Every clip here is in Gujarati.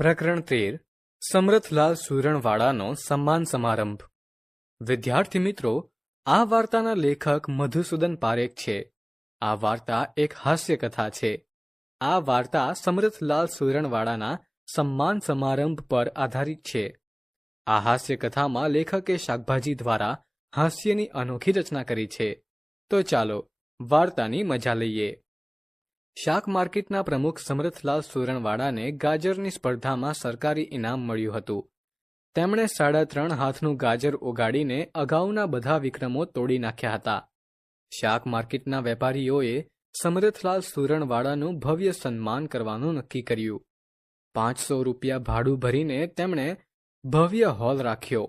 પ્રકરણ 13 સમરથલાલ સુરણવાડાનો સન્માન સમારંભ. વિદ્યાર્થી મિત્રો, આ વાર્તાના લેખક મધુસૂદન પારેખ છે. આ વાર્તા એક હાસ્ય કથા છે. આ વાર્તા સમરથલાલ સુરણવાડાના સન્માન સમારંભ પર આધારિત છે. આ હાસ્ય કથામાં લેખકે શાકભાજી દ્વારા હાસ્યની અનોખી રચના કરી છે. તો ચાલો વાર્તાની મજા લઈએ. શાક માર્કેટના પ્રમુખ સમરથલાલ સુરણવાડાને ગાજરની સ્પર્ધામાં સરકારી ઇનામ મળ્યું હતું. તેમણે 3.5 હાથનું ગાજર ઉગાડીને અગાઉના બધા વિક્રમો તોડી નાખ્યા હતા. શાક માર્કેટના વેપારીઓએ સમરથલાલ સુરણવાડાનું ભવ્ય સન્માન કરવાનું નક્કી કર્યું. 500 રૂપિયા ભાડું ભરીને તેમણે ભવ્ય હોલ રાખ્યો.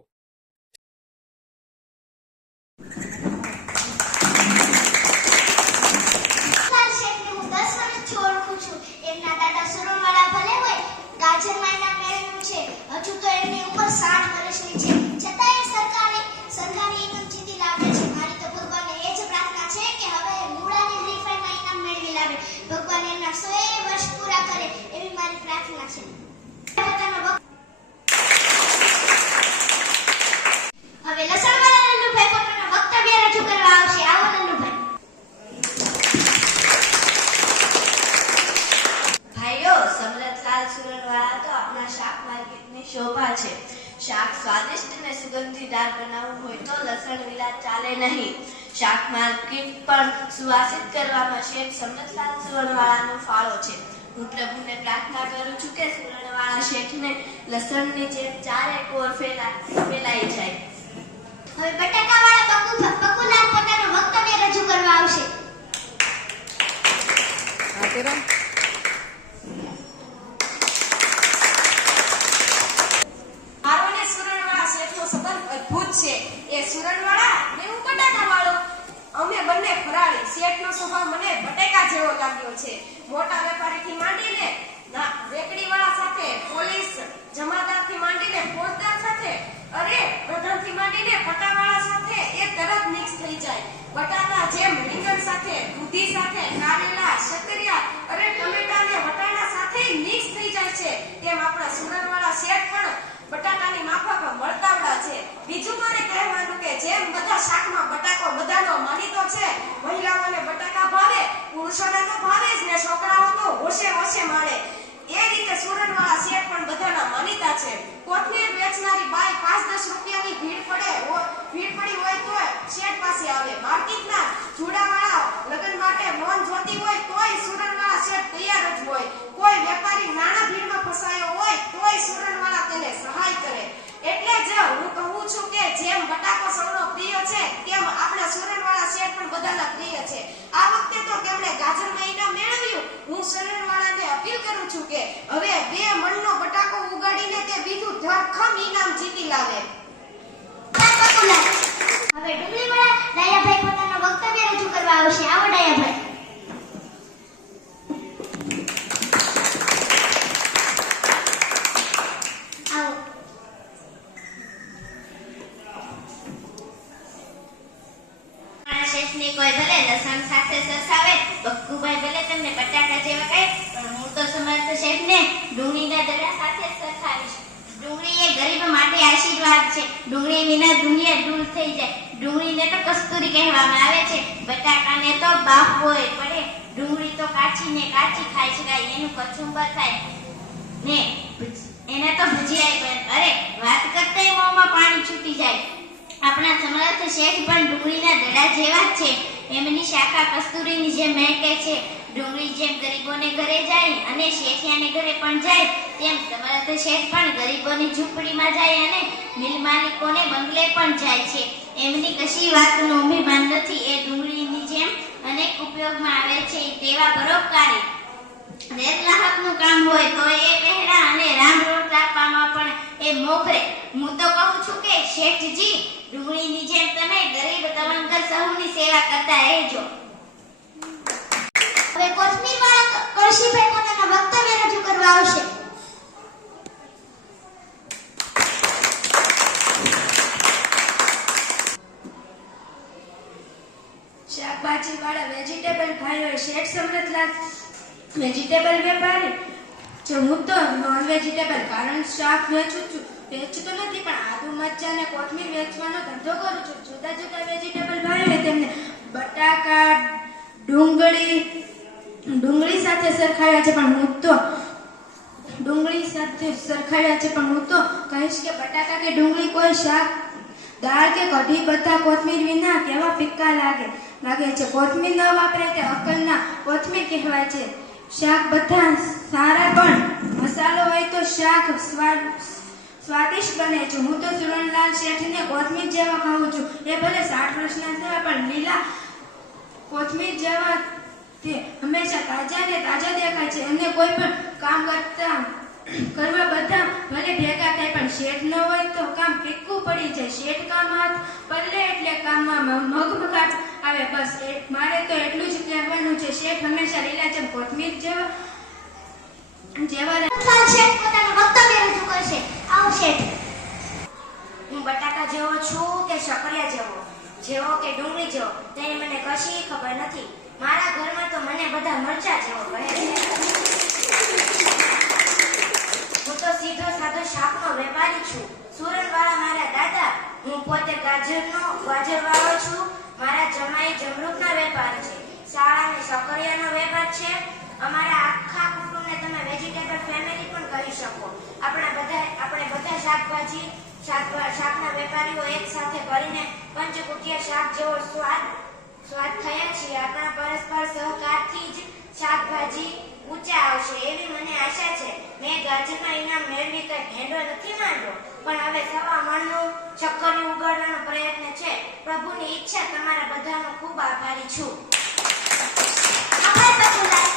શોભા છે. શાક સ્વાદિષ્ટ અને સુગંધીદાર બનાવવું હોય તો લસણ વિલાત ચાલે નહીં. શાક માર્કેટ પણ સુવાસિત કરવામાં શેઠ સમરથલાલ સુરણવાડાનો ફાળો છે. હું પ્રભુને પ્રાર્થના કરું છું કે સુરણવાડા શેઠને લસણની જેમ ચારે કોર ફેલાઈ જાય. હવે બટાકાવાળા બકુલાલ પોતાનું વક્તવ્ય રજૂ કરવા આવશે. એ સુરણવાળા ને હું બટાકાવાળો. અમે બંને ફરાળી. શેઠનો સ્વભાવ મને બટેકા જેવો લાગ્યો છે. મોટા વેપારીથી માંડીને રેકડીવાળા સાથે, પોલીસ જમાદારથી માંડીને ફોજદાર સાથે, અરે પ્રધાનથી માંડીને પટાવાળા સાથે એ તરત મિક્સ થઈ જાય. બટાકા જેમ રીંગણ સાથે, દૂધી સાથે, કારેલા, શકરિયા, અરે ટમેટા ને વટાણા સાથે મિક્સ થઈ જાય છે. તેમ આપણા સુરણવાળા શેઠ પણ બટાકાની માફક મળતાવડા છે. બીજું મારે કહેવાનું કે જેમ બધા શાકમાં બટાકો બધાનો માનીતો છે, મહિલાઓને બટાકા ભાવે, પુરુષોને તો ભાવે જ ને, છોકરાઓ તો હોશે હોશે માળે. એ રીતે સુરણવાળા શેઠ પણ બધાના માનીતા છે. કોથમીર વેચનારી બાઈ 5-10 રૂપિયાની ભીડ પડી હોય તો શેઠ પાસે આવે. માર્કેટના ચૂડાવાળા લગ્ન માટે મોન જોતી હોય તોય સુરણવાળા શેઠ તૈયાર જ હોય. કોઈ વેપારી નાના ભીડમાં ફસાયો હોય તોય સુરણવાળા તેને સહાય કરે. એટલે જ હું કહું છું કે જેમ બટાકો સૌનો પ્રિય છે તેમ આપણા સુરણવાળા શેઠ પણ બધાના પ્રિય છે. આ વખતે તો તેમણે ગાજરમાં ઇનામ મેળવ્યું. હું સુરણવાળાને અપીલ કરું છું કે હવે 2 મણનો બટાકો ઉગાડીને તે બીજું ધરખમ ઇનામ જીતી લાવે. હવે ડુંગળીવાળા ડાયાભાઈ પોતાનું વક્તવ્ય રજૂ કરવા આવશે. આવો ડાયાભાઈ. કોઈ ભલે લસણ સાથે સરખાવે, બક્કુભાઈ ભલે તમને બટાકા જેવા કહે, પણ હું તો સમર્થ શેઠને ડુંગળીના દડા સાથે સરખાવીશ. ડુંગળી એ ગરીબ માટે આશીર્વાદ છે. ડુંગળી વિના દુનિયા દૂર થઈ જાય. ડુંગળીને તો કસ્તુરી કહેવામાં આવે છે. બટાકાને તો બાફવોય પડે. ડુંગળી તો કાચીને કાચી ખાઈ શકાય, એનું કચુંબર થાય ને એને તો ભજીયા બને. અરે વાત કરતાંય મોંમાં પાણી છૂટી જાય. આપણા સમર્થ શેઠ પણ ડુંગળીના દડા જેવા જ છે. એમની શાખા કસ્તુરીની જેમ મહેકે છે. ડુંગળી જેમ ગરીબોને ઘરે જાય અને શેઠિયાને ઘરે પણ જાય, તેમ સમર્થ શેઠ પણ ગરીબોની ઝૂંપડીમાં જાય અને મિલ માલિકોને બંગલે પણ જાય છે. એમની કશી વાતનું અભિમાન નથી. એ ડુંગળીની જેમ અનેક ઉપયોગમાં આવે છે તેવા પરોપકારી. રેતલાહકનું કામ હોય તો એ પહેરા અને રામ રોટ રાખવામાં પણ એ મોખરે. હું તો કહું છું કે શેઠજી, ડુંગળીની જેમ તમે ગરીબ તવંગર સહુની સેવા કરતા રહેજો. હવે કોથમીરવાળા કળશીભાઈ પોતાનું વક્તવ્ય રજૂ કરવા આવશે. શાકભાજીવાળા વેજીટેબલ ભાઈઓ શેઠ સમરથલાલ વેજીટેબલ વેપારી જો હું તો નોન વેજીટેબલ કારણ શાક વેચતો નથી પણ આદુ મરચાં અને કોથમીર વેચવાનો ધંધો કરું છું. જુદા જુદા વેજીટેબલ ભાવે તેમને બટાકા ડુંગળી સાથે સરખાવ્યા છે પણ હું તો કહીશ કે બટાકા કે ડુંગળી કોઈ શાક દાળ કે કઢી બધા કોથમીર વિના કેવા ફિક્કા લાગે છે. કોથમીર ન વાપરે તે અક્કલના કોથમીર કહેવાય છે. શાક બધા સારા પણ મસાલો હોય તો શાક સ્વાદિષ્ટ બને છે. હું તો સુરણલાલ શેઠને કોથમીર જેવા ખાઉં છું. એ ભલે 60 વર્ષના થયા પણ લીલા કોથમીર જેવા તે હંમેશા તાજા દેખાય છે. અને કોઈ પણ કામ કરવા બધા ભલે ભેગા થાય પણ શેઠ ન હોય તો કામ ફીક્કું પડી જાય. શેઠ કામ હાથ પલ્લે એટલે કામમાં મગમગાટ આવે. બસ મારે તો એટલું જ કહેવાનું છે. શેઠ હંમેશા લીલાચમ કોથમીર જેવા સુરતલાલ શેઠ પોતાનું વક્તવ્ય રજૂ કરશે. આવો શેઠ. હું બટાકા જેવો છું કે શકરિયા જેવો કે ડુંગળી જેવો તેની મને કશી ખબર નથી. મારા ઘરમાં તો મને બધા મરચા જેવો કહે છે. હું તો સીધો સાધો શાકનો વેપારી છું. સુરણવાળા મારા દાદા. હું પોતે ગાજરવાળો છું. મારા જમાઈ જમરૂખના વેપારી છે. શાળાને શકરિયાનો વેપાર છે. અમારા આખા કુટુંબને તમે વેજીટેબલ ફેમિલી પણ કહી શકો. આપણે બધા શાકના વેપારીઓ એક સાથે કરીને પંચકુટિયા શાક જેવો સ્વાદ થયા છીએ. આપણા પરસ્પર સહકારથી જ શાકભાજી ઊંચા આવશે એવી મને આશા છે. મેં ગાજરના ઇનામ મેળવી કઈ ભેંડો નથી માંડ્યો પણ હવે 1.25 મણનું ચક્કરી ઉગાડવાનો પ્રયત્ન છે. પ્રભુની ઈચ્છા તમારા બધાનો ખૂબ આભારી છું. આભાર પકુલાલ.